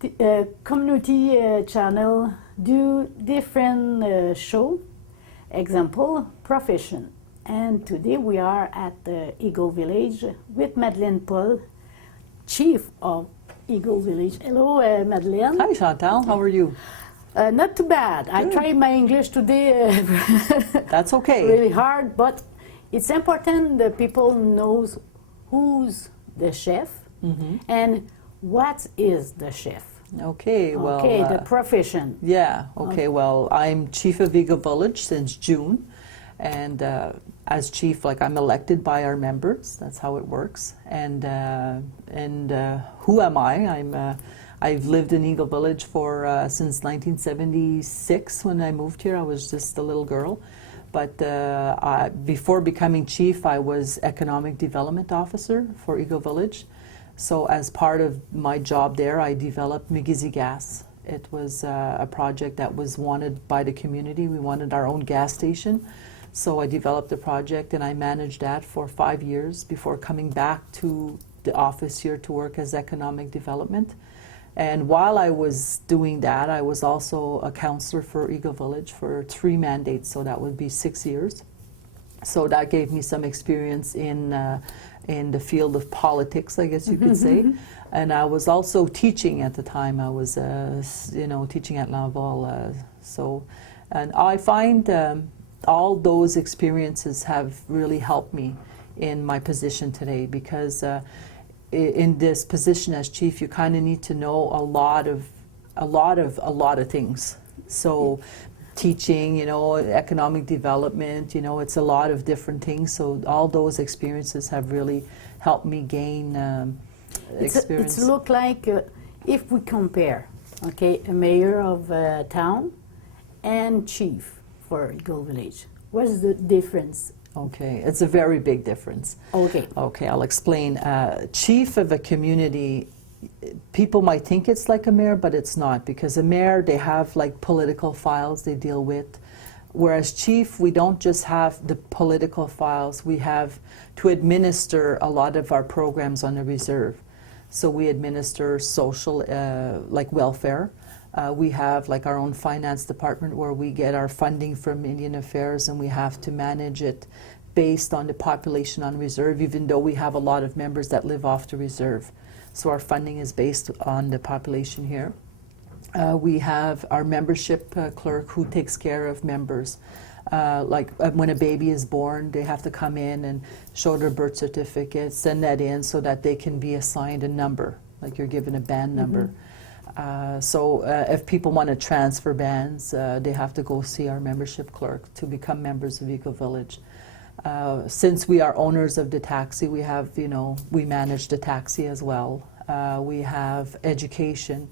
The community channel do different show. Example, profession. And today we are at the Eagle Village with Madeleine Paul, Chief of Eagle Village. Hello, Madeleine. Hi, Chantal. How are you? Not too bad. Good. I tried my English today. That's okay. Really hard, but it's important that people knows who's the chef and what is the chef. Okay, well... Okay, the profession. Yeah, okay, well, I'm Chief of Eagle Village since June. And as chief, like, I'm elected by our members. That's how it works. And who am I? I've lived in Eagle Village for since 1976. When I moved here, I was just a little girl. But before becoming chief, I was economic development officer for Eagle Village. So as part of my job there, I developed Migizi Gas. It was a project that was wanted by the community. We wanted our own gas station. So I developed the project and I managed that for 5 years before coming back to the office here to work as economic development. And while I was doing that, I was also a counselor for Eagle Village for 3 mandates, so that would be 6 years. So that gave me some experience in the field of politics, I guess you could say. And I was also teaching at the time. I was, teaching at Laval. And I find all those experiences have really helped me in my position today, because in this position as chief, you kind of need to know a lot of things. So teaching, economic development, it's a lot of different things. So all those experiences have really helped me gain experience. It looks like if we compare, okay, a mayor of a town and chief for Eagle Village, what's the difference? Okay, it's a very big difference. Okay. Okay, I'll explain. Chief of a community, people might think it's like a mayor, but it's not, because a mayor, they have like political files they deal with. Whereas chief, we don't just have the political files, we have to administer a lot of our programs on the reserve. So we administer social, like welfare. We have like our own finance department where we get our funding from Indian Affairs, and we have to manage it based on the population on reserve, even though we have a lot of members that live off the reserve. So our funding is based on the population here. We have our membership clerk who takes care of members. When a baby is born, they have to come in and show their birth certificate, send that in so that they can be assigned a number, like you're given a band number. So if people want to transfer bands, they have to go see our membership clerk to become members of Eagle Village. Since we are owners of the taxi, we have, we manage the taxi as well. We have education,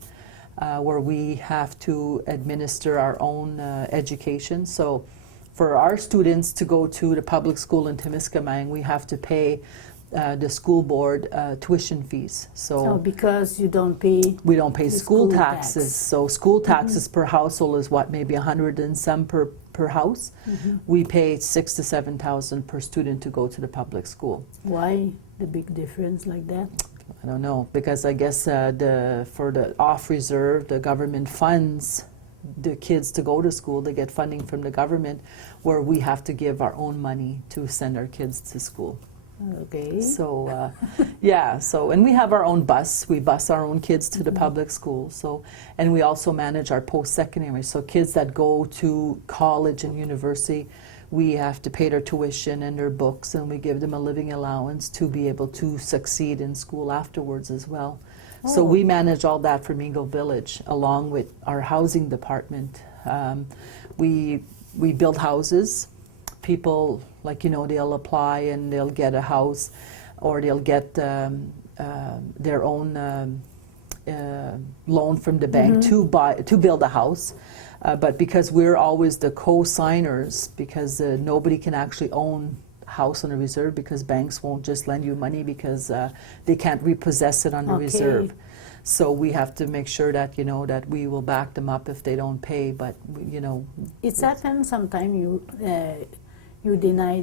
where we have to administer our own education. So for our students to go to the public school in Temiskaming, we have to pay the school board tuition fees. So because you don't pay... We don't pay school taxes. So school taxes per household is what, maybe 100 and some per house. We pay 6,000 to 7,000 per student to go to the public school. Why the big difference like that? I don't know, because I guess for the off reserve, the government funds the kids to go to school. They get funding from the government, where we have to give our own money to send our kids to school. Okay. So, and we have our own bus. We bus our own kids to the public school. So, and we also manage our post-secondary. So kids that go to college and university, we have to pay their tuition and their books, and we give them a living allowance to be able to succeed in school afterwards as well. Oh. So we manage all that from Eagle Village, along with our housing department. We build houses. People, they'll apply and they'll get a house, or they'll get their own loan from the bank to build a house. But because we're always the co-signers, because nobody can actually own a house on a reserve, because banks won't just lend you money because they can't repossess it on the reserve. So we have to make sure that, that we will back them up if they don't pay. But, It's happened sometimes you deny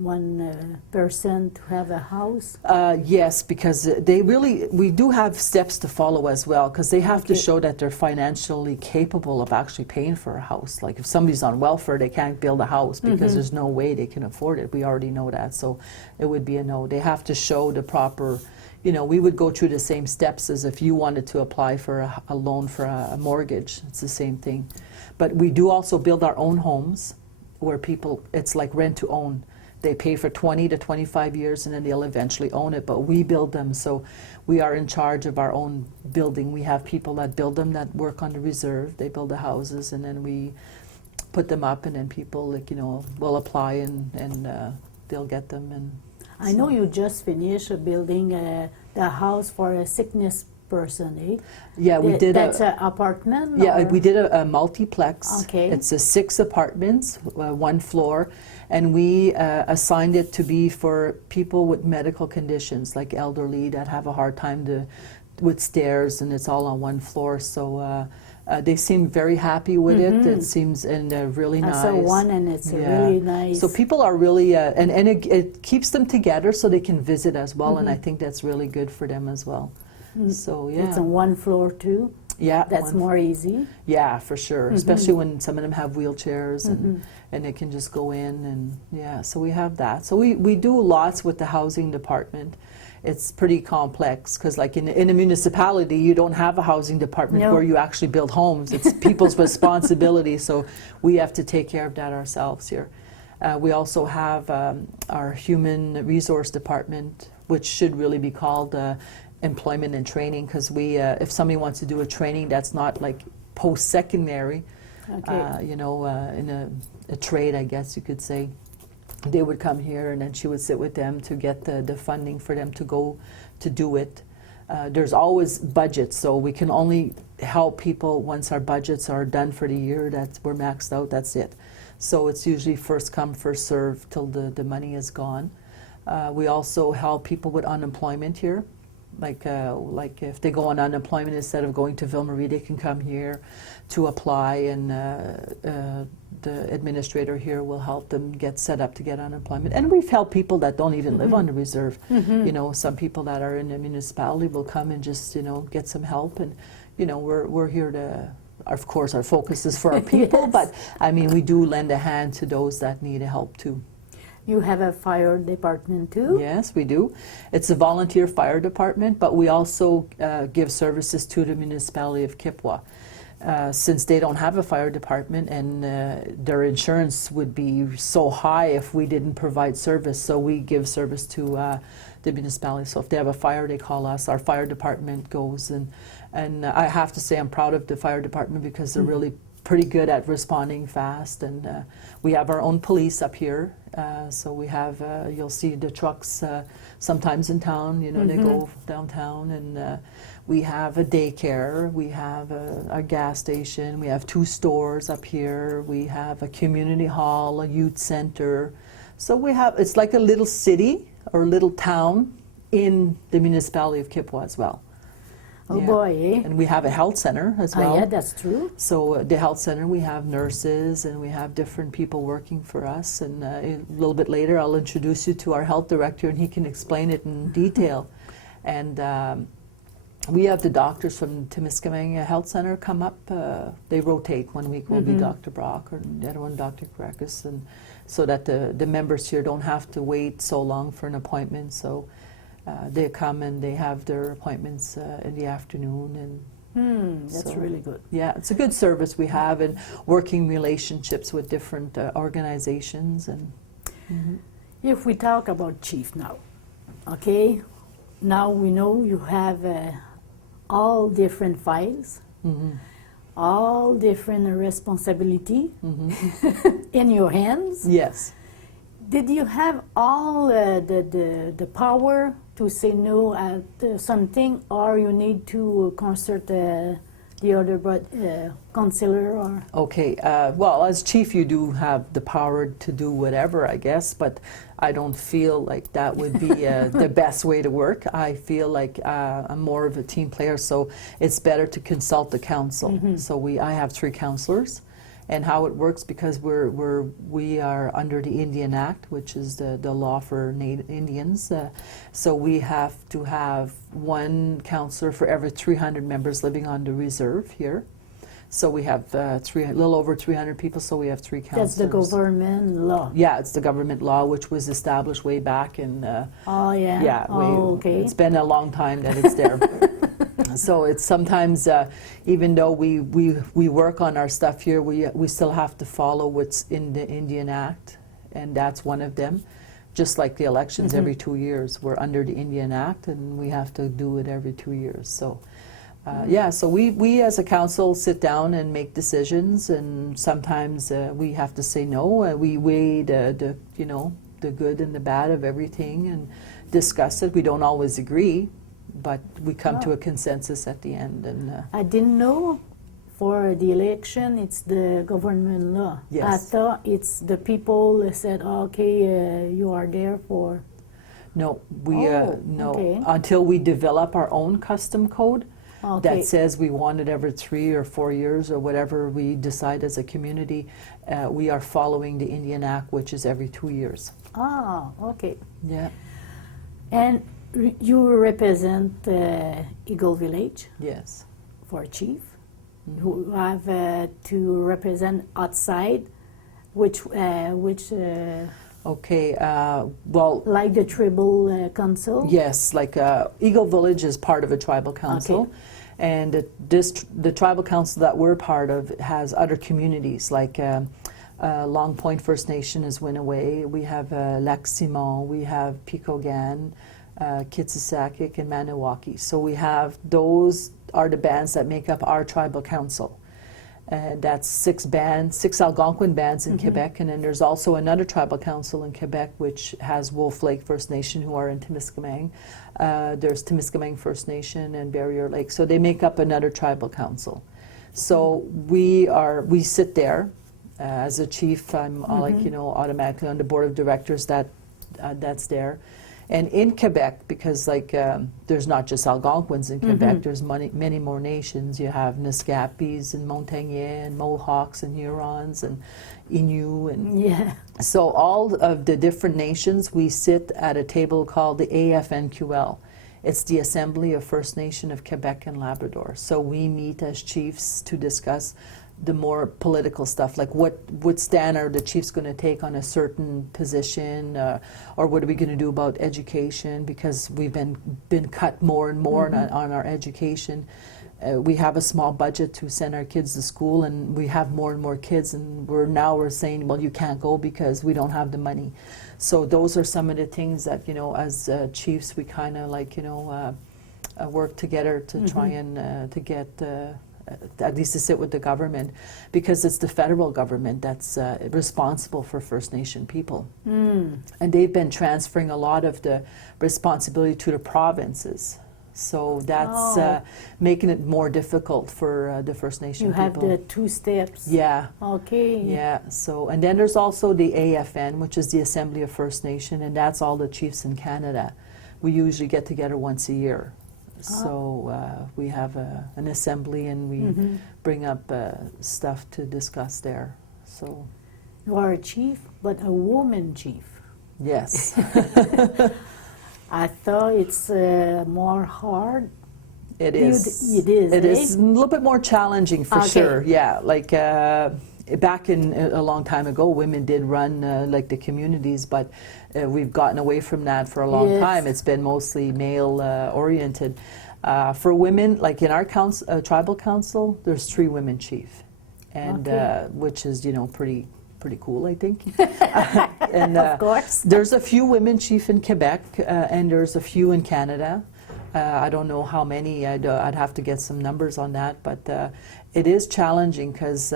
one person to have a house? Yes, because we do have steps to follow as well, because they have to show that they're financially capable of actually paying for a house. Like if somebody's on welfare, they can't build a house because there's no way they can afford it. We already know that, so it would be a no. They have to show the proper, we would go through the same steps as if you wanted to apply for a loan for a mortgage. It's the same thing. But we do also build our own homes where people, it's like rent to own. They pay for 20 to 25 years and then they'll eventually own it, but we build them, so we are in charge of our own building. We have people that build them that work on the reserve. They build the houses and then we put them up, and then people will apply and they'll get them. And I know you just finished building the house for a sickness person, eh? Yeah, we did. That's an apartment? Yeah, or? we did a multiplex. Okay. It's a 6 apartments, 1 floor, and we assigned it to be for people with medical conditions, like elderly that have a hard time with stairs, and it's all on 1 floor. So they seem very happy with it. It seems, and they're really nice. So one, and it's really nice. So people are really, and it keeps them together so they can visit as well, and I think that's really good for them as well. So yeah, it's on 1 floor too. Yeah, that's more easy. Yeah, for sure. Especially when some of them have wheelchairs and they can just go in, and yeah. So we have that. So we do lots with the housing department. It's pretty complex because, like in a municipality, you don't have a housing department where you actually build homes. It's people's responsibility. So we have to take care of that ourselves here. We also have our human resource department, which should really be called employment and training, because we if somebody wants to do a training that's not like post-secondary, in a trade, I guess you could say, they would come here and then she would sit with them to get the funding for them to go to do it. There's always budgets, so we can only help people once our budgets are done for the year, that we're maxed out, that's it. So it's usually first come, first serve till the money is gone. We also help people with unemployment here. Like if they go on unemployment, instead of going to Ville-Marie, they can come here to apply, and the administrator here will help them get set up to get unemployment. And we've helped people that don't even live on the reserve. Some people that are in the municipality will come and just get some help, and we're here to. Of course, our focus is for our people, but I mean, we do lend a hand to those that need help too. You have a fire department too? Yes, we do. It's a volunteer fire department, but we also give services to the municipality of Kipwa. Since they don't have a fire department, and their insurance would be so high if we didn't provide service, so we give service to the municipality. So if they have a fire, they call us. Our fire department goes, and I have to say I'm proud of the fire department because they're really pretty good at responding fast, and we have our own police up here. So we have, you'll see the trucks sometimes in town, they go downtown, and we have a daycare, we have a gas station, we have 2 stores up here, we have a community hall, a youth center. So we have, it's like a little city or little town in the municipality of Kipwa as well. Oh boy, eh? And we have a health center as well. Yeah, that's true. So the health center, we have nurses and we have different people working for us. And a little bit later, I'll introduce you to our health director, and he can explain it in detail. And we have the doctors from Timiskaming Health Center come up. They rotate. 1 week will be Dr. Brock, or the other one Dr. Karakis, and so that the members here don't have to wait so long for an appointment. So they come and they have their appointments in the afternoon, and that's really good. Yeah, it's a good service we have, and working relationships with different organizations. And if we talk about chief now, okay, now we know you have all different files, all different responsibility in your hands. Yes. Did you have all the power to say no at something, or you need to consult the other counselor? Or Okay, well, as chief, you do have the power to do whatever, I guess, but I don't feel like that would be the best way to work. I feel like I'm more of a team player, so it's better to consult the council. So I have 3 counselors, And how it works, because we are under the Indian Act, which is the law for Indians. So we have to have one counselor for every 300 members living on the reserve here. So we have a little over 300 people, so we have 3 counselors. That's the government law. Yeah, it's the government law, which was established way back in. Oh, yeah. Yeah, okay. It's been a long time that it's there. So it's sometimes, even though we work on our stuff here, we still have to follow what's in the Indian Act, and that's one of them. Just like the elections every 2 years, we're under the Indian Act, and we have to do it every 2 years. So. Yeah, so we as a council sit down and make decisions, and sometimes we have to say no. We weigh the good and the bad of everything and discuss it. We don't always agree, but we come to a consensus at the end. And I didn't know for the election it's the government law. Yes. I thought it's the people that said, okay, you are there for. no, no, okay. until we develop our own custom code. Okay. That says we want it every 3 or 4 years or whatever we decide as a community. We are following the Indian Act, which is every 2 years. Ah, okay. Yeah. And you represent Eagle Village Yes. for chief. You have to represent outside, which Okay. Well. like the tribal council. Yes, like Eagle Village is part of a tribal council, Okay. and the tribal council that we're part of has other communities like Long Point First Nation is Winaway. We have Lac Simon. We have Picogan, Kitsisakik, and Maniwaki. So we have those are the bands that make up our tribal council. That's 6 Algonquin bands in Quebec, and then there's also another tribal council in Quebec which has Wolf Lake First Nation who are in Temiskaming. There's Temiskaming First Nation and Barrier Lake, so they make up another tribal council. So we sit there. As a chief, I'm automatically on the board of directors that's there. And in Quebec, because there's not just Algonquins in Quebec, there's many more nations. You have Naskapis and Montagnais and Mohawks and Hurons and Innu. And Yeah. so all of the different nations, we sit at a table called the AFNQL. It's the Assembly of First Nation of Quebec and Labrador. So we meet as chiefs to discuss the more political stuff, like what stand are the chiefs going to take on a certain position, or what are we going to do about education, because we've been cut more and more on our education. We have a small budget to send our kids to school, and we have more and more kids, and we're saying, well, you can't go because we don't have the money. So those are some of the things that, as chiefs, we kind of work together to try and to get at least to sit with the government, because it's the federal government that's responsible for First Nation people. And they've been transferring a lot of the responsibility to the provinces. So that's making it more difficult for the First Nation people. You have the 2 steps. Yeah. Okay. Yeah. So, and then there's also the AFN, which is the Assembly of First Nation, and that's all the chiefs in Canada. We usually get together once a year. So we have an assembly, and we bring up stuff to discuss there. So You are a chief, but a woman chief. yes. I thought it's more hard. It is. It is. It is a little bit more challenging for Okay. sure. Yeah, back in a long time ago, women did run the communities, but we've gotten away from that for a long Yes. time. It's been mostly male oriented. For women, like in our tribal council, there's 3 women chief, and Okay. which is pretty cool, I think. And Of course. there's a few women chief in Quebec, and there's a few in Canada. I don't know how many. I'd have to get some numbers on that, but it is challenging because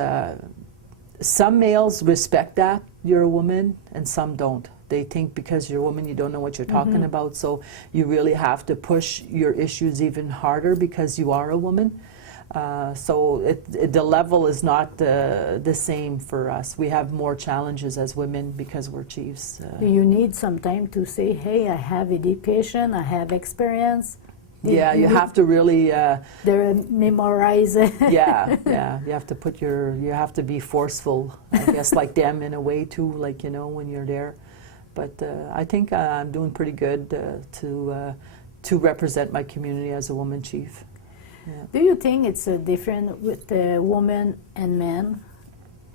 some males respect that you're a woman, and some don't. They think because you're a woman, you don't know what you're talking about, so you really have to push your issues even harder because you are a woman. So the level is not the same for us. We have more challenges as women because we're chiefs. You need some time to say, hey, I have education, I have experience. Yeah, you have to really, They memorize. yeah, you have to you have to be forceful, I guess, like them in a way too, like, you know, when you're there. But I think I'm doing pretty good to represent my community as a woman chief. Yeah. Do you think it's different with the women and men?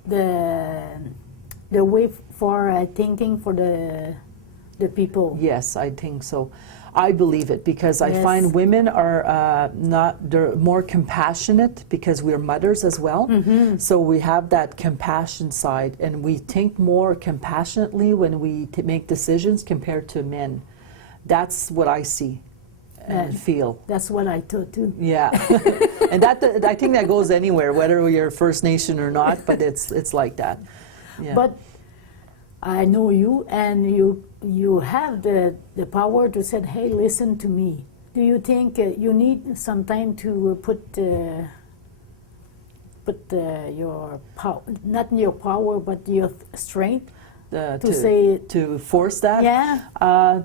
The way for thinking for the people? Yes, I think so. I believe it because I Yes. find women are they're more compassionate because we're mothers as well. Mm-hmm. So we have that compassion side, and we think more compassionately when we make decisions compared to men. That's what I see and feel. That's what I thought too. Yeah, and I think that goes anywhere, whether you're First Nation or not. But it's like that. Yeah. But I know you, and you have the power to say, hey, listen to me. Do you think you need some time to put your power, not your power, but your strength to say, to force that? yeah,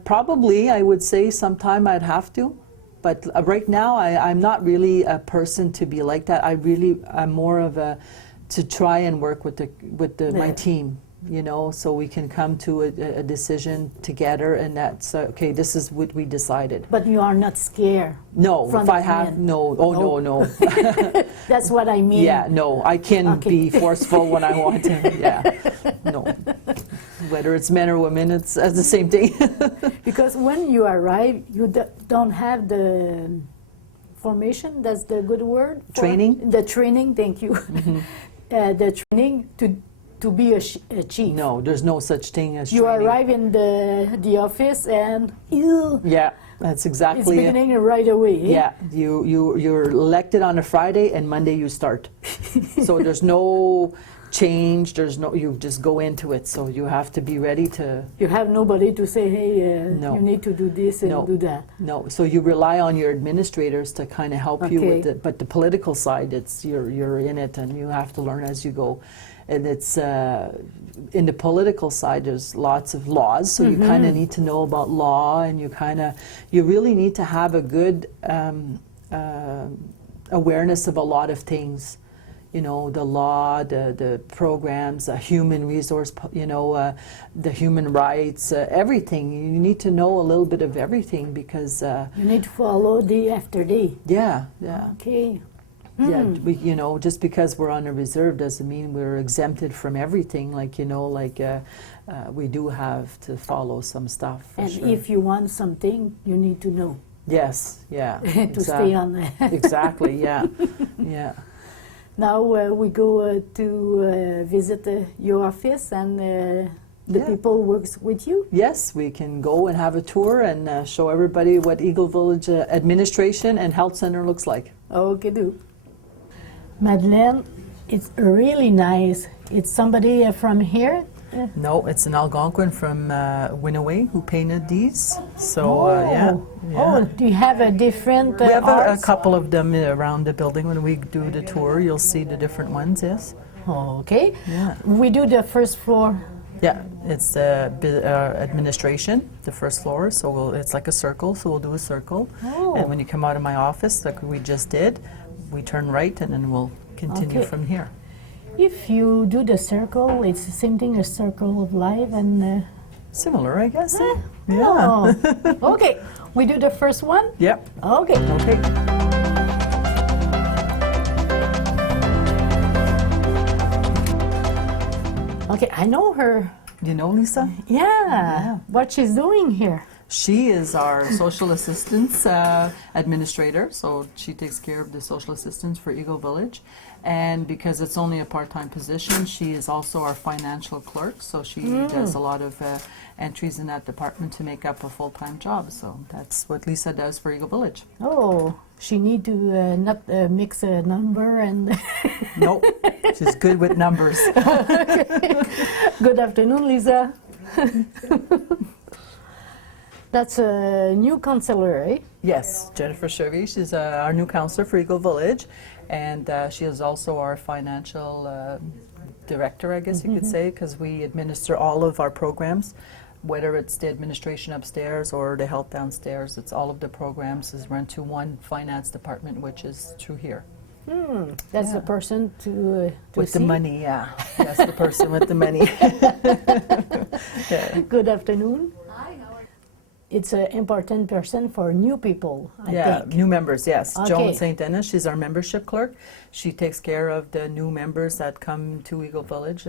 Probably, I would say sometime I'd have to. But right now, I'm not really a person to be like that. I'm more of a to try and work with my Yeah. team, you know, so we can come to a decision together, and that's okay. This is what we decided. but you are not scared. No, From if I the have men. no, oh No. no, That's what I mean. yeah, no, I can Okay. be forceful when I want to. Yeah, no, whether it's men or women, it's the same thing. Because when you arrive, you don't have the formation. That's the good word. For Training? The training. Thank you. The training to be a chief. No, there's no such thing as You training. arrive in the office and ew, Yeah, that's it's exactly it. beginning right away. Eh? Yeah, you're elected on a Friday, and Monday you start. So there's no change. You just go into it. So you have to be ready to. You have nobody to say, hey, No. you need to do this and No. do that. No, so you rely on your administrators to kind of help you with Okay. it. But the political side, you're in it, and you have to learn as you go. And it's in the political side, there's lots of laws, so you kind of need to know about law, and you really need to have a good awareness of a lot of things. You know, the law, the programs, human resource, the human rights, everything. You need to know a little bit of everything because, You need to follow day after day. yeah. Okay. Yeah, just because we're on a reserve doesn't mean we're exempted from everything. We do have to follow some stuff. For And sure. if you want something, you need to know Yes, yeah. to stay on there. Exactly, yeah. Yeah. Now we go to visit your office, and the Yeah. people works with you. Yes, we can go and have a tour and show everybody what Eagle Village Administration and Health Center looks like. Okay, do. Madeleine, it's really nice. It's somebody from here. No, it's an Algonquin from Winnoway who painted these. So, Oh, do you have a different We have a arts? couple of them around the building. When we do the tour, you'll see the different ones, yes. Okay. Yeah. We do the first floor. Yeah, it's the administration, the first floor, so it's like a circle, so we'll do a circle. Oh. And when you come out of my office, like we just did, we turn right and then we'll continue Okay. from here. If you do the circle, it's the same thing as circle of life and. Similar, I guess. Eh, Yeah. oh. Okay, we do the first one. Yep. Okay. Okay. Okay, I know her. You know Lisa? Yeah. What she's doing here. She is our social assistance administrator, so she takes care of the social assistance for Eagle Village. And because it's only a part-time position, she is also our financial clerk, so she does a lot of entries in that department to make up a full-time job. So that's what Lisa does for Eagle Village. Oh, she need to not mix a number and. Nope, she's good with numbers. Good afternoon, Lisa. That's a new counselor, eh? Yes, Jennifer Chevy, she's our new counselor for Eagle Village, and she is also our financial director, I guess you could say, because we administer all of our programs. whether it's the administration upstairs or the health downstairs, it's all of the programs is run to one finance department, which is through here. That's Yeah. the person to With see. the money, yeah. That's the person with the money. Yeah. Good afternoon. It's an important person for new people, I Yeah, think. new members, yes. Okay. Joan St. Dennis, she's our membership clerk. She takes care of the new members that come to Eagle Village,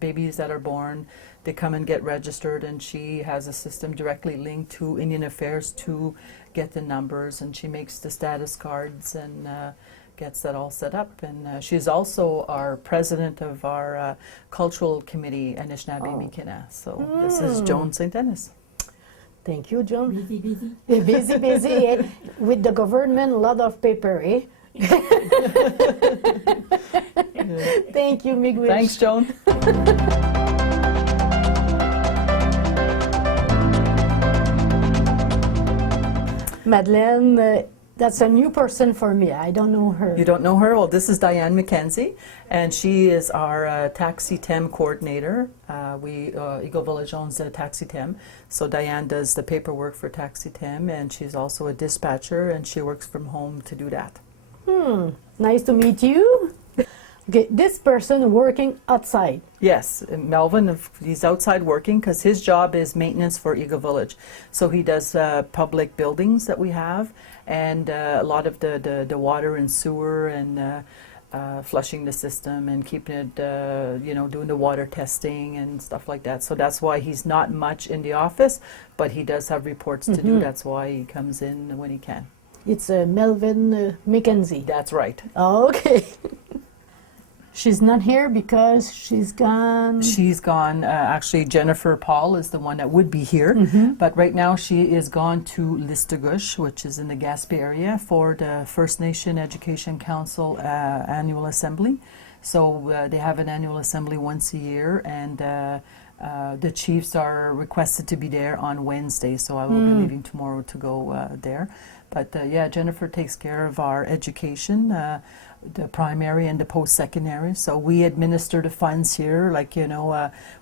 babies that are born. They come and get registered, and she has a system directly linked to Indian Affairs to get the numbers, and she makes the status cards and gets that all set up. And she's also our president of our cultural committee, Anishinaabe-Miikina. So this is Joan St. Dennis. Thank you, John. Busy. Busy. Eh? With the government, a lot of paper, eh? Thank you, Miguel. Thanks, Joan. Madeleine, that's a new person for me. I don't know her. You don't know her? Well, this is Diane McKenzie, and she is our Taxi Tem coordinator. Eagle Village owns the Taxi Tem, so Diane does the paperwork for Taxi Tem, and she's also a dispatcher, and she works from home to do that. Nice to meet you. Okay, this person working outside. Yes, Melvin, he's outside working because his job is maintenance for Eagle Village. So he does public buildings that we have, and a lot of the water and sewer and flushing the system and keeping it, doing the water testing and stuff like that. So that's why he's not much in the office, but he does have reports to do. That's why he comes in when he can. It's Melvin McKenzie. That's right. Okay. She's not here because she's gone. She's gone. Actually, Jennifer Paul is the one that would be here, but right now she is gone to Listugush, which is in the Gaspé area, for the First Nation Education Council annual assembly. So they have an annual assembly once a year, and the chiefs are requested to be there on Wednesday. So I will be leaving tomorrow to go there. But yeah, Jennifer takes care of our education. The primary and the post-secondary. So we administer the funds here,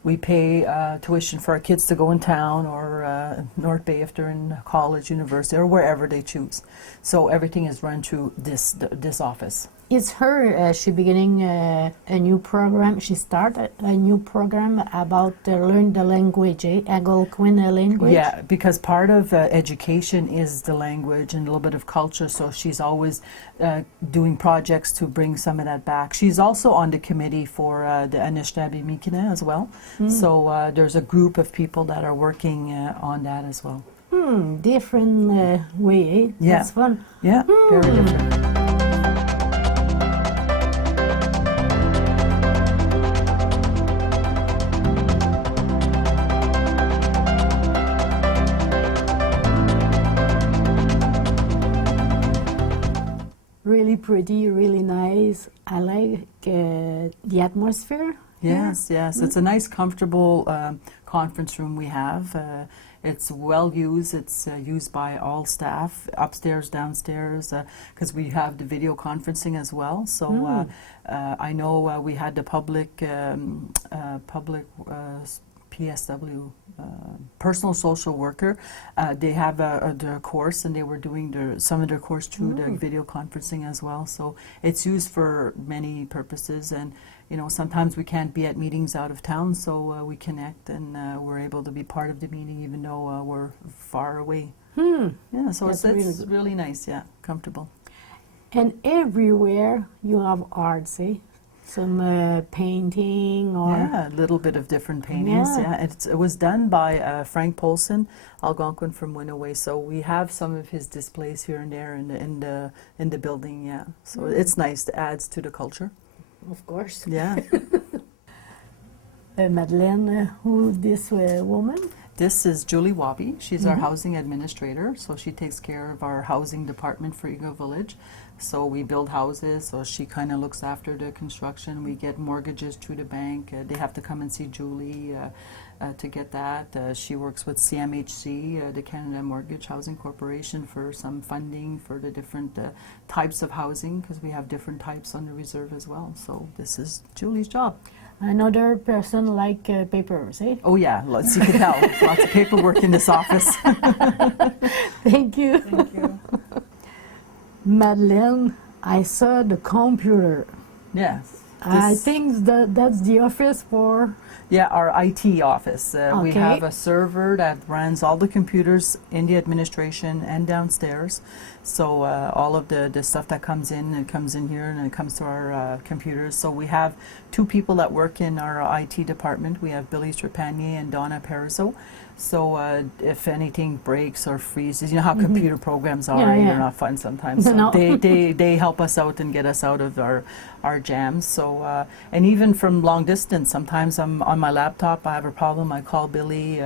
we pay tuition for our kids to go in town or North Bay if they're in college, university, or wherever they choose. So everything is run through this office. It's her. She beginning a new program. She started a new program about learn the language, Algonquin language. Yeah, because part of education is the language and a little bit of culture. So she's always doing projects to bring some of that back. She's also on the committee for the Anishinaabe-Miikina as well. So there's a group of people that are working on that as well. Different way. Eh? Yeah. That's fun. Yeah, very different. Really pretty, really nice. I like the atmosphere. Yes, yes. It's a nice, comfortable conference room we have. It's well used. It's used by all staff, upstairs, downstairs, because we have the video conferencing as well. So I know we had the public PSW, personal social worker. They have their course, and they were doing some of their course through the video conferencing as well. So it's used for many purposes, and sometimes we can't be at meetings out of town, so we connect, and we're able to be part of the meeting even though we're far away. Yeah, so That's it's really good. really nice. Yeah, comfortable. And everywhere you have arts, eh? Some painting or... Yeah, a little bit of different paintings. Yeah. It was done by Frank Polson, Algonquin from Winaway. So we have some of his displays here and there in the building. Yeah, so it's nice. It adds to the culture. Of course. Yeah. Madeleine, who this woman? This is Julie Wabi. She's our housing administrator, so she takes care of our housing department for Eagle Village. So we build houses, so she kind of looks after the construction. We get mortgages through the bank. They have to come and see Julie to get that. She works with CMHC, the Canada Mortgage Housing Corporation, for some funding for the different types of housing, because we have different types on the reserve as well. So this is Julie's job. Another person like papers, eh? Oh yeah, let's you can tell. There's lots of paperwork in this office. Thank you. Thank you. Madeleine, I saw the computer. Yes. I think that's the office for... Yeah, our IT office. We Okay. have a server that runs all the computers in the administration and downstairs. So all of the stuff that comes in, it comes in here and it comes to our computers. So we have two people that work in our IT department. We have Billy Trepanier and Donna Perizzo. So if anything breaks or freezes, you know how computer programs are, Yeah, yeah. they're not fun sometimes. So No. they help us out and get us out of our jams. So and even from long distance, sometimes I'm on my laptop, I have a problem, I call Billy,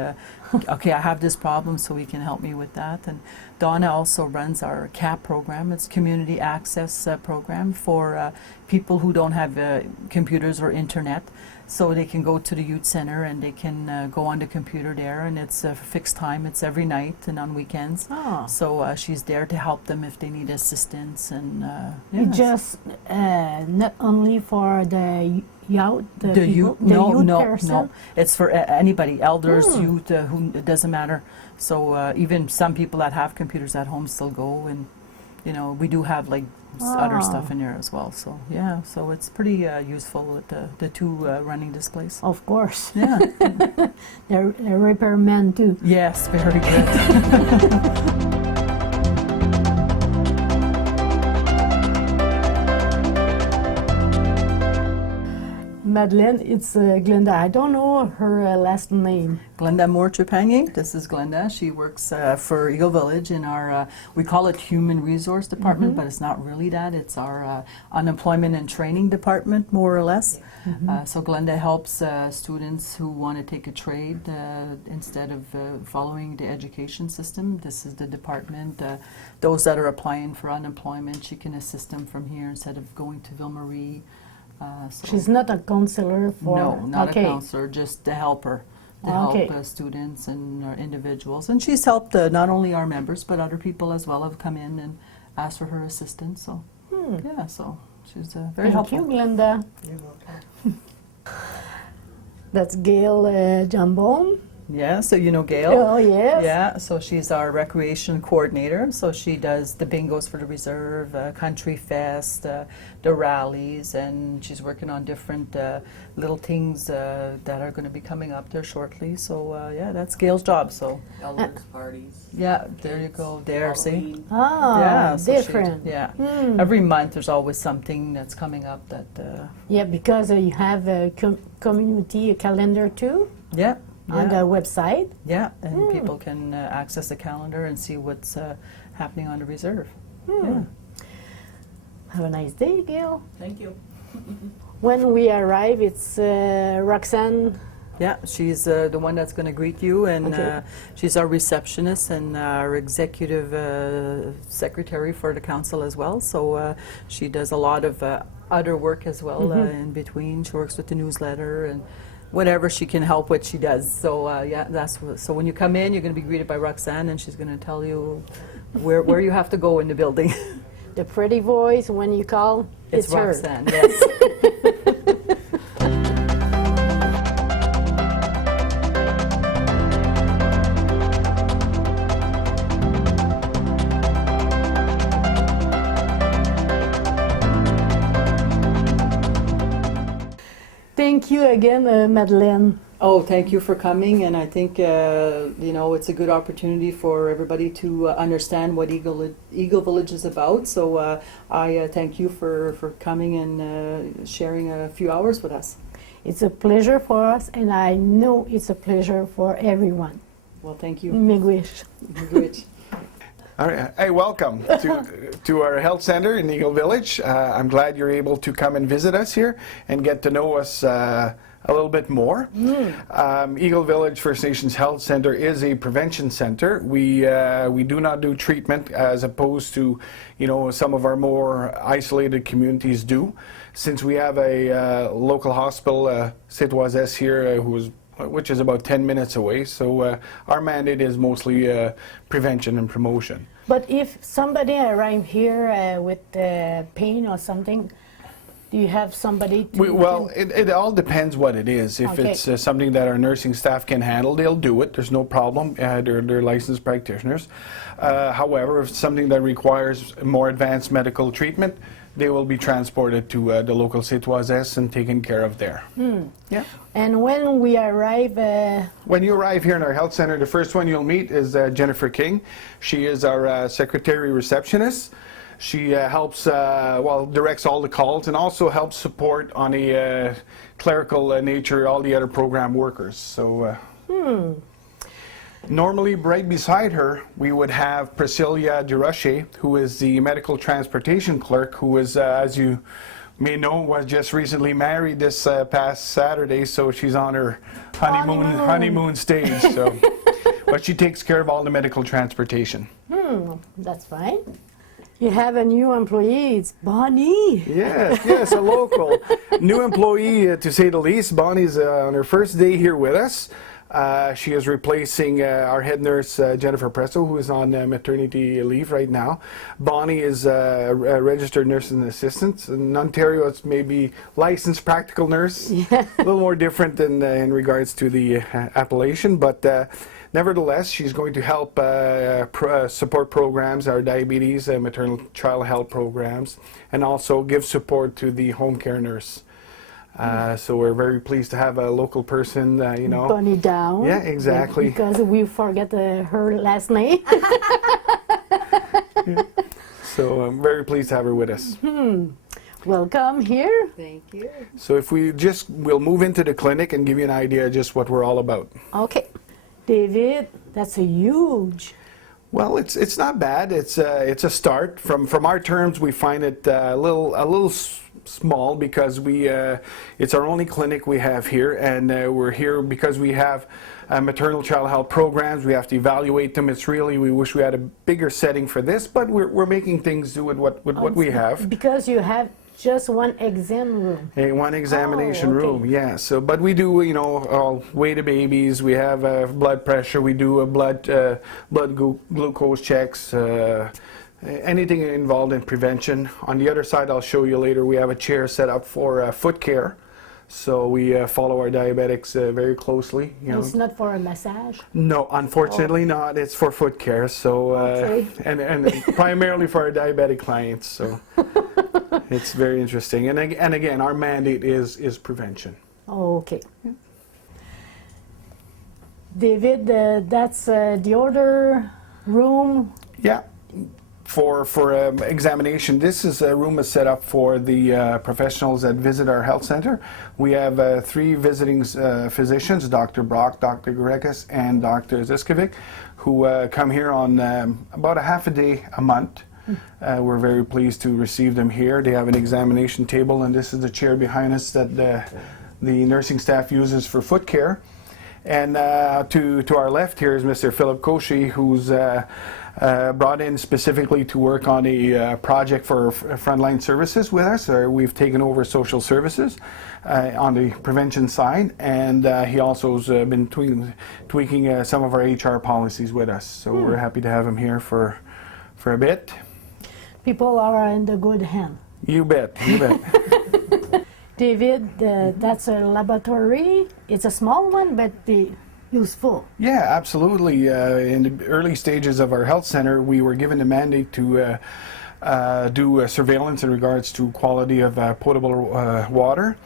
okay, I have this problem, so he can help me with that. And Donna also runs our CAP program. It's Community Access Program for people who don't have computers or internet. So they can go to the youth center and they can go on the computer there, and it's a fixed time. It's every night and on weekends. Oh. So she's there to help them if they need assistance. And It's yes. just not only for the youth, the The people, youth, the no, youth no, person? no. It's for anybody, elders, Hmm. youth, who it doesn't matter. So even some people that have computers at home still go, and you know we do have like other stuff in there as well. So yeah, so it's pretty useful with the two running this place. Of course. Yeah. The repairman too. Yes, very good. Madeleine, it's Glenda. I don't know her last name. Glenda Moore Trepanier. This is Glenda. She works for Eagle Village in our, we call it Human Resource Department, but it's not really that. It's our Unemployment and Training Department, more or less. So Glenda helps students who want to take a trade instead of following the education system. This is the department. Those that are applying for unemployment, she can assist them from here instead of going to Ville Marie. So She's not a counselor for... no, not okay. a counselor, just a helper to Okay. help students and individuals. And she's helped not only our members, but other people as well have come in and asked for her assistance. So, yeah, so she's very Thank helpful. you, Glenda. You're welcome. That's Gail Jambon. Yeah, so you know Gail? Oh, yes. Yeah, so she's our recreation coordinator. So she does the bingos for the reserve, country fest, the rallies, and she's working on different little things that are going to be coming up there shortly. So yeah, that's Gail's job. So Elders parties. yeah, there you go. There, see? Halloween. Ah, Yeah, so she- different. yeah. Hmm. Every month there's always something that's coming up that. Yeah, because you have a community calendar too Yeah. on the website. Yeah, and people can access the calendar and see what's happening on the reserve. Yeah. Have a nice day, Gail. Thank you. When we arrive, it's Roxanne. Yeah, she's the one that's going to greet you, and Okay. she's our receptionist and our executive secretary for the council as well. So she does a lot of other work as well in between. She works with the newsletter and whatever she can help with, she does. So yeah, so when you come in, you're going to be greeted by Roxanne, and she's going to tell you where you have to go in the building. The pretty voice, when you call, It's her. Roxanne, yes. Thank you again, Madeleine. Oh, thank you for coming, and I think you know it's a good opportunity for everybody to understand what Eagle Village is about. So I thank you for coming and sharing a few hours with us. It's a pleasure for us, and I know it's a pleasure for everyone. Well, thank you. Miigwech. Good. All right. Hey, welcome to our health center in Eagle Village. I'm glad you're able to come and visit us here and get to know us a little bit more. Eagle Village First Nations Health Center is a prevention center. We do not do treatment as opposed to, you know, some of our more isolated communities do. Since we have a local hospital, Citoisesse here, which is about 10 minutes away. So our mandate is mostly prevention and promotion. But if somebody arrive here with pain or something, Do you have somebody to... Well, it all depends what it is. If Okay. it's something that our nursing staff can handle, they'll do it. There's no problem. They're licensed practitioners. However, if it's something that requires more advanced medical treatment, they will be transported to the local Citoisesse and taken care of there. Yeah. And when we arrive... When you arrive here in our health center, the first one you'll meet is Jennifer King. She is our secretary receptionist. She helps, directs all the calls and also helps support on a clerical nature all the other program workers. So normally right beside her we would have Priscilla Durocher, who is the medical transportation clerk, who is, as you may know, was just recently married this past Saturday, so she's on her honeymoon stage. So, but she takes care of all the medical transportation. That's fine. You have a new employee, it's Bonnie. Yes, a local new employee, to say the least. Bonnie's on her first day here with us. She is replacing our head nurse, Jennifer Presso, who is on maternity leave right now. Bonnie is a registered nursing assistant. In Ontario, it's maybe licensed practical nurse. A little more different than in regards to the appellation, but nevertheless, she's going to help support programs, our diabetes and maternal child health programs, and also give support to the home care nurse. So we're very pleased to have a local person, Bonnie Down. Yeah, exactly. Because we forget her last name. So I'm very pleased to have her with us. Welcome here. Thank you. So if we'll move into the clinic and give you an idea of just what we're all about. Okay. David, that's a huge... Well, it's not bad. It's a start. From our terms, we find it a little small because it's our only clinic we have here, and we're here because we have maternal child health programs. We have to evaluate them. We wish we had a bigger setting for this, but we're making things do with what we have. Because you have just one exam room. One examination okay. room, yeah. So, but we do, weigh the babies. We have blood pressure. We do blood glucose checks. Anything involved in prevention. On the other side, I'll show you later. We have a chair set up for foot care. So we follow our diabetics very closely. It's not for a massage? No, unfortunately not. It's for foot care. So Okay. and primarily for our diabetic clients. So it's very interesting. And again, our mandate is prevention. Okay. David, that's the other room. Yeah. For examination, this is a room is set up for the professionals that visit our health center. We have 3 visiting physicians, Dr. Brock, Dr. Grekas, and Dr. Ziskovic, who come here on about a half a day a month. We're very pleased to receive them here. They have an examination table, and this is the chair behind us that the nursing staff uses for foot care. And to our left here is Mr. Philip Koshy, who's brought in specifically to work on a project for frontline services with us. We've taken over social services on the prevention side, and he also has been tweaking some of our HR policies with us. So we're happy to have him here for a bit. People are in the good hand. You bet, you bet. David, that's a laboratory. It's a small one, but useful. Yeah, absolutely. In the early stages of our health center, we were given the mandate to do surveillance in regards to quality of potable water.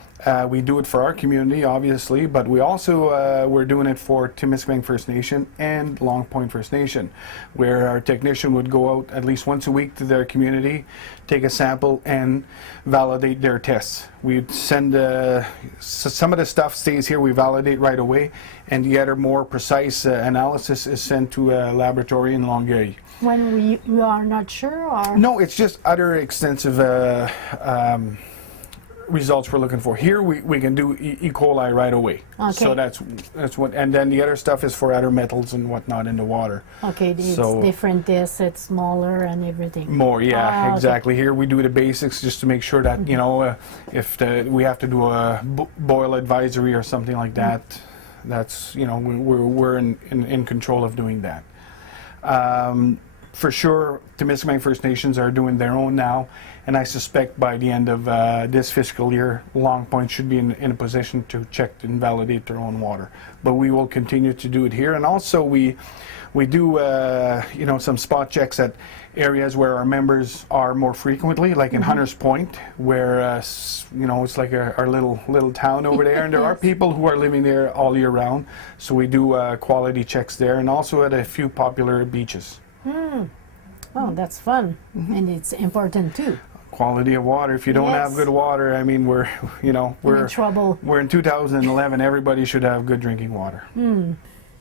We do it for our community, obviously, but we also we're doing it for Timiskaming First Nation and Long Point First Nation, where our technician would go out at least once a week to their community, take a sample, and validate their tests. We'd send some of the stuff stays here, we validate right away, and the other more precise analysis is sent to a laboratory in Longueuil. When we are not sure, or No, it's just other extensive results we're looking for. Here we can do E. coli right away. Okay. So that's what, and then the other stuff is for other metals and whatnot in the water. okay, it's So- different. This it's smaller and everything. More, yeah, okay. exactly. Here we do the basics just to make sure that if we have to do a boil advisory or something like that, that's we're in control of doing that. for sure, Temiskaming First Nations are doing their own now, and I suspect by the end of this fiscal year, Long Point should be in a position to check and validate their own water. But we will continue to do it here, and also we do some spot checks at areas where our members are more frequently, like in Hunters Point, where it's like our little town over there, and there are people who are living there all year round. So we do quality checks there, and also at a few popular beaches. Oh, that's fun, and it's important too. Quality of water. If you don't have Yes. good water, I mean, we're In trouble. We're in 2011. Everybody should have good drinking water.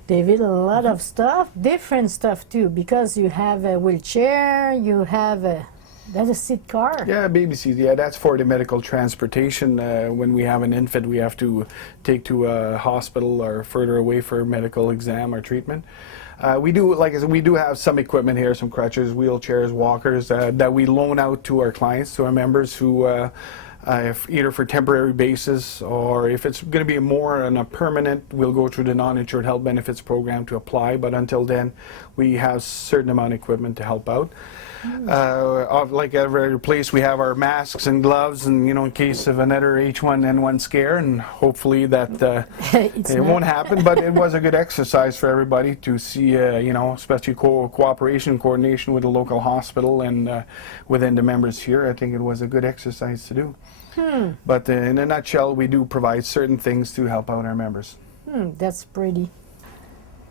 David, a lot of stuff, different stuff too, because you have a wheelchair, you have that's a seat car. Yeah, baby seat. Yeah, that's for the medical transportation. When we have an infant, we have to take to a hospital or further away for medical exam or treatment. We do, like I said, we do have some equipment here, some crutches, wheelchairs, walkers that we loan out to our clients, to our members who, if either for temporary basis or if it's going to be more on a permanent, we'll go through the non-insured health benefits program to apply. But until then, we have certain amount of equipment to help out. Like every other place, we have our masks and gloves, and in case of another H1N1 scare, and hopefully that it won't happen. But it was a good exercise for everybody to see, especially cooperation, coordination with the local hospital and within the members here. I think it was a good exercise to do. But in a nutshell, we do provide certain things to help out our members. That's pretty.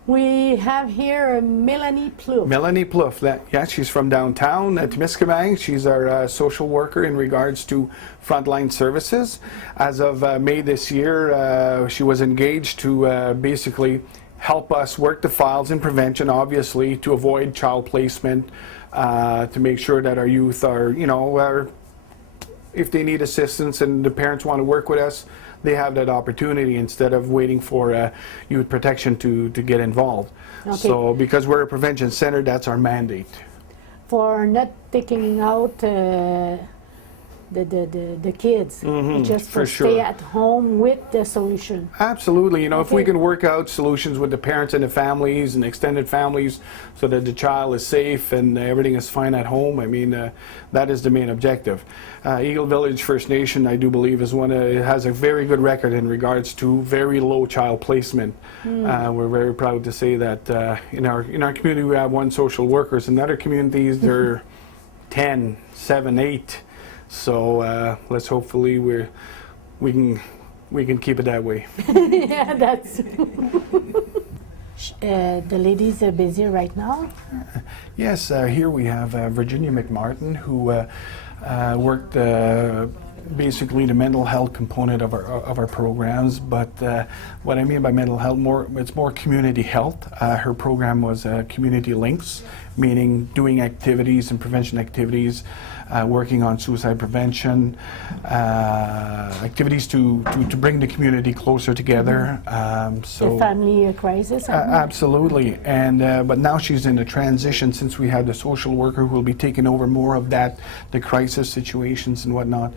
We have here Melanie Plouffe. Melanie Plouffe, she's from downtown at Temiskaming. She's our social worker in regards to frontline services. As of May this year, she was engaged to basically help us work the files in prevention, obviously, to avoid child placement, to make sure that our youth are, if they need assistance and the parents want to work with us, they have that opportunity instead of waiting for youth protection to get involved. Okay. So because we're a prevention center, that's our mandate. For not taking out the kids, just for for stay sure. at home with the solution. Absolutely. If we Okay. can work out solutions with the parents and the families and extended families so that the child is safe and everything is fine at home, I mean, that is the main objective. Eagle Village First Nation, I do believe, it has a very good record in regards to very low child placement. We're very proud to say that in our community we have 1 social workers. In other communities, there are 10, 7, 8. So let's hopefully we can keep it that way. Yeah, that's. The ladies are busy right now. Yes, here we have Virginia McMartin, who worked basically the mental health component of our programs. But what I mean by mental health, it's more community health. Her program was Community Links, meaning doing activities and prevention activities, working on suicide prevention, activities to bring the community closer together. The family crisis. Absolutely, and but now she's in a transition since we have the social worker who will be taking over more of that, the crisis situations and whatnot.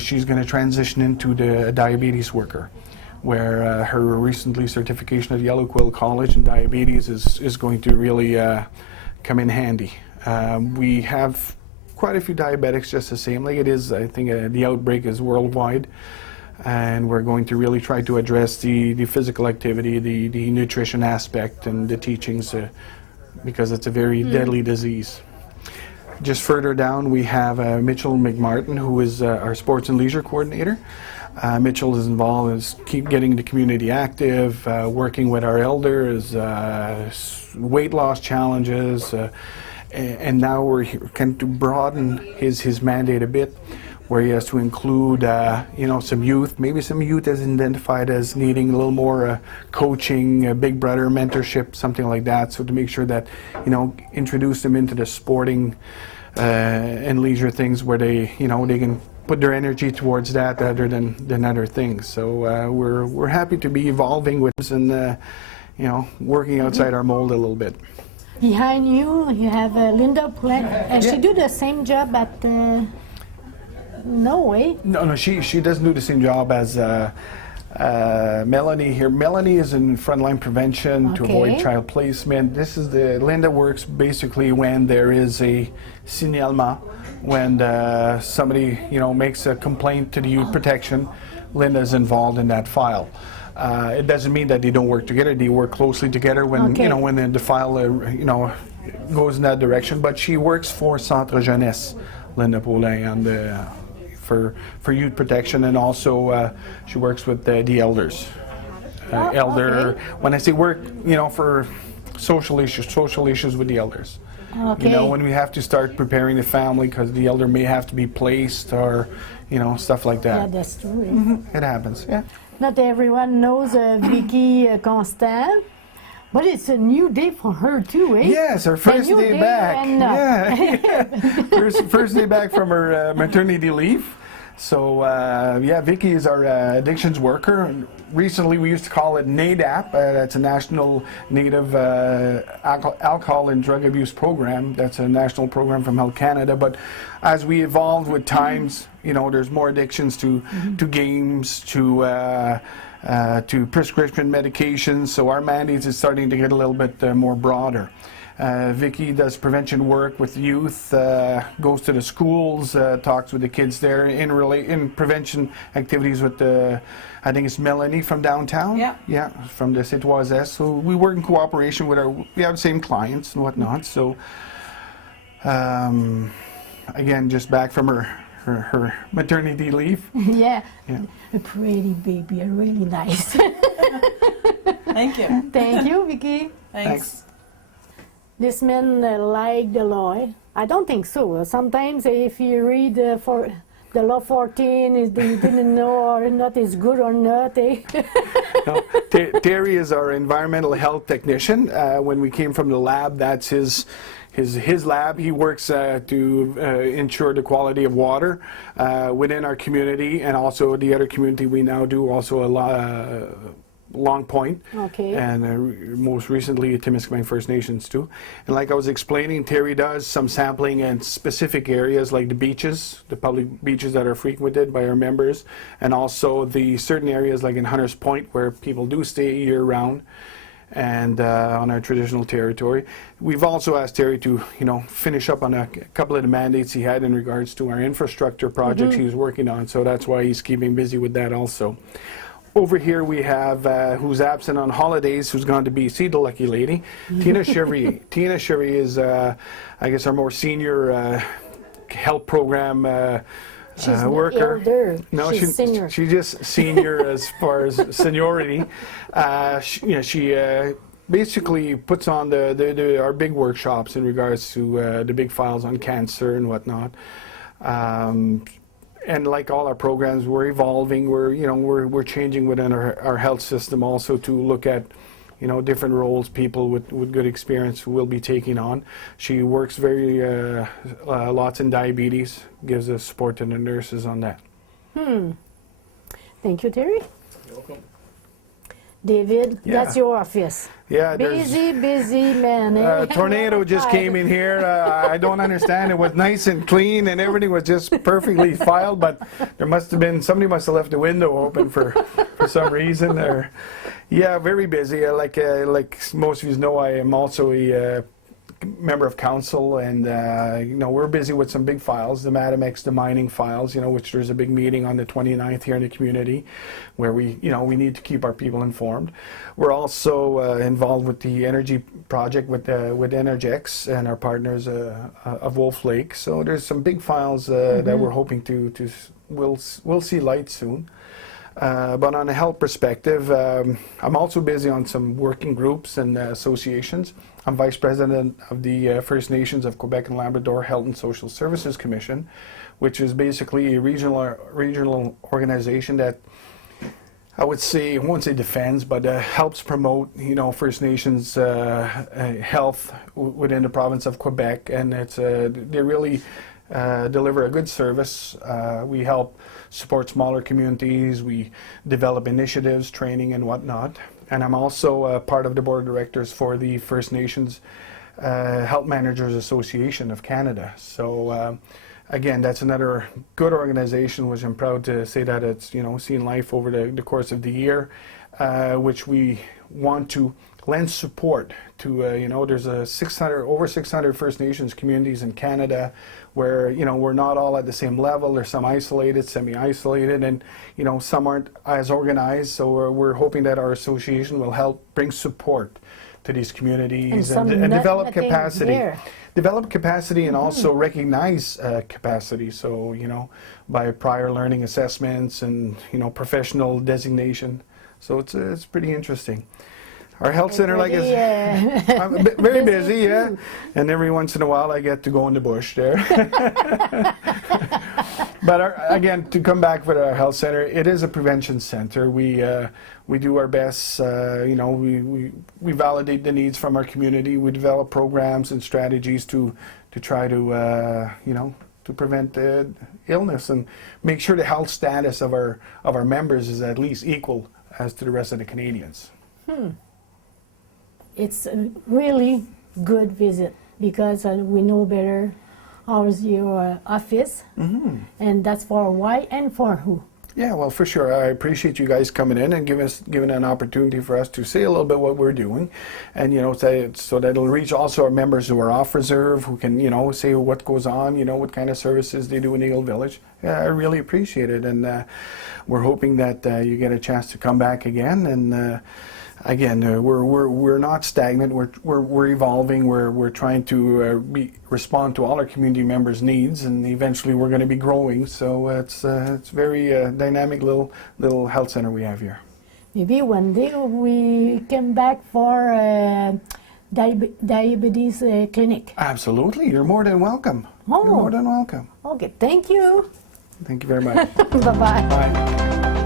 She's going to transition into the diabetes worker, where her recently certification at Yellow Quill College in diabetes is going to really come in handy. We have quite a few diabetics just the same, like it is, I think the outbreak is worldwide, and we're going to really try to address the physical activity, the nutrition aspect and the teachings, because it's a very deadly disease. Just further down we have Mitchell McMartin, who is our sports and leisure coordinator. Mitchell is involved in keep getting the community active, working with our elders, weight loss challenges, and now we're kind to broaden his mandate a bit, where he has to include some youth. Maybe some youth is identified as needing a little more coaching, big brother mentorship, something like that. So to make sure that introduce them into the sporting and leisure things where they they can put their energy towards that rather than other things. So we're happy to be evolving with this and working outside our mold a little bit. Behind you, you have Linda Poulenc, and she do the same job at. No way. No, she doesn't do the same job as Melanie here. Melanie is in frontline prevention to avoid Okay. child placement. This is Linda works basically when there is a signalement, when somebody makes a complaint to the youth protection. Linda is involved in that file. It doesn't mean that they don't work together. They work closely together when Okay. when the file goes in that direction. But she works for Centre Jeunesse, Linda Paulin, and for youth protection, and also she works with the elders. Elder, when I say work, for social issues with the elders. Okay. When we have to start preparing the family because the elder may have to be placed or, stuff like Yeah, that. that's true. It happens. Yeah. Not everyone knows Vicky Constant, but it's a new day for her too, eh? Yes, her first new day day back. and, Yeah. First day back from her maternity leave. So Vicky is our addictions worker. Recently, we used to call it NADAP. That's a National Native Alcohol and Drug Abuse Program. That's a national program from Health Canada. But as we evolved with times, there's more addictions to games, to prescription medications. So our mandates is starting to get a little bit more broader. Vicky does prevention work with youth, goes to the schools, talks with the kids there in prevention activities with I think it's Melanie from downtown. Yeah. Yeah, from the Citoisesse. So we work in cooperation with we have the same clients and whatnot. So again, just back from her maternity leave. Yeah. Yeah. A pretty baby, really nice. Thank you. Thank you, Vicky. Thanks. This man like the law? I don't think so. Sometimes if you read for the law 14, you didn't know or not is good or not. Eh? No, Terry is our environmental health technician. When we came from the lab, that's his lab. He works to ensure the quality of water within our community, and also the other community we now do also Long Point, Okay. and most recently Timiskaming First Nations too. And like I was explaining, Terry does some sampling in specific areas like the beaches, the public beaches that are frequented by our members, and also the certain areas like in Hunters Point where people do stay year round, and on our traditional territory. We've also asked Terry to finish up on a couple of the mandates he had in regards to our infrastructure projects he was working on, so that's why he's keeping busy with that also. Over here we have, who's absent on holidays, who's gone to BC, the lucky lady, Tina Chevrier. Tina Chevrier is, I guess, our more senior health program She's worker. elder. No, She's senior. she's just senior as far as seniority. She basically puts on our big workshops in regards to the big files on cancer and whatnot. And like all our programs, we're evolving. We're changing within our health system also to look at different roles people with good experience will be taking on. She works very lots in diabetes, gives us support to the nurses on that. Thank you, Terry. You're welcome. David, Yeah. that's your office. Yeah, there's Busy man. Eh? a tornado just came in here. I don't understand. It was nice and clean and everything was just perfectly filed, but there must have been, somebody must have left the window open for some reason. Yeah, very busy. Like most of you know, I am also a member of council, and we're busy with some big files, the Madamex, the mining files, which there's a big meeting on the 29th here in the community where we need to keep our people informed. We're also involved with the energy project with Energex and our partners of Wolf Lake. So there's some big files that we're hoping we'll see light soon. But on a health perspective, I'm also busy on some working groups and associations. I'm Vice President of the First Nations of Quebec and Labrador Health and Social Services Commission, which is basically a regional organization that I would say, I won't say defends, but helps promote, First Nations health within the province of Quebec, and they really deliver a good service. We help support smaller communities. We develop initiatives, training, and whatnot. And I'm also part of the board of directors for the First Nations Health Managers Association of Canada. So again, that's another good organization, which I'm proud to say that it's, seen life over the course of the year, which we want to lend support to. There's over 600 First Nations communities in Canada where, we're not all at the same level. There's some isolated, semi-isolated, and, some aren't as organized. So we're hoping that our association will help bring support to these communities and develop capacity. Develop capacity and also recognize capacity. So, by prior learning assessments and, professional designation. So it's pretty interesting. Our health center, like I said, I'm very busy, yeah. And every once in a while I get to go in the bush there. But again, to come back with our health center, it is a prevention center. We do our best. We validate the needs from our community. We develop programs and strategies to try to to prevent illness and make sure the health status of our members is at least equal as to the rest of the Canadians. It's a really good visit because we know better how's your office, and that's for why and for who. Yeah, well, for sure. I appreciate you guys coming in and giving an opportunity for us to say a little bit what we're doing, and so that it'll reach also our members who are off reserve, who can say what goes on, what kind of services they do in Eagle Village. Yeah, I really appreciate it, and we're hoping that you get a chance to come back again. And again, we're not stagnant. We're evolving. We're trying to respond to all our community members' needs, and eventually we're going to be growing. So it's very dynamic little health center we have here. Maybe one day we come back for diabetes clinic. Absolutely, you're more than welcome. Oh. You're more than welcome. Okay, thank you. Thank you very much. Bye-bye. Bye.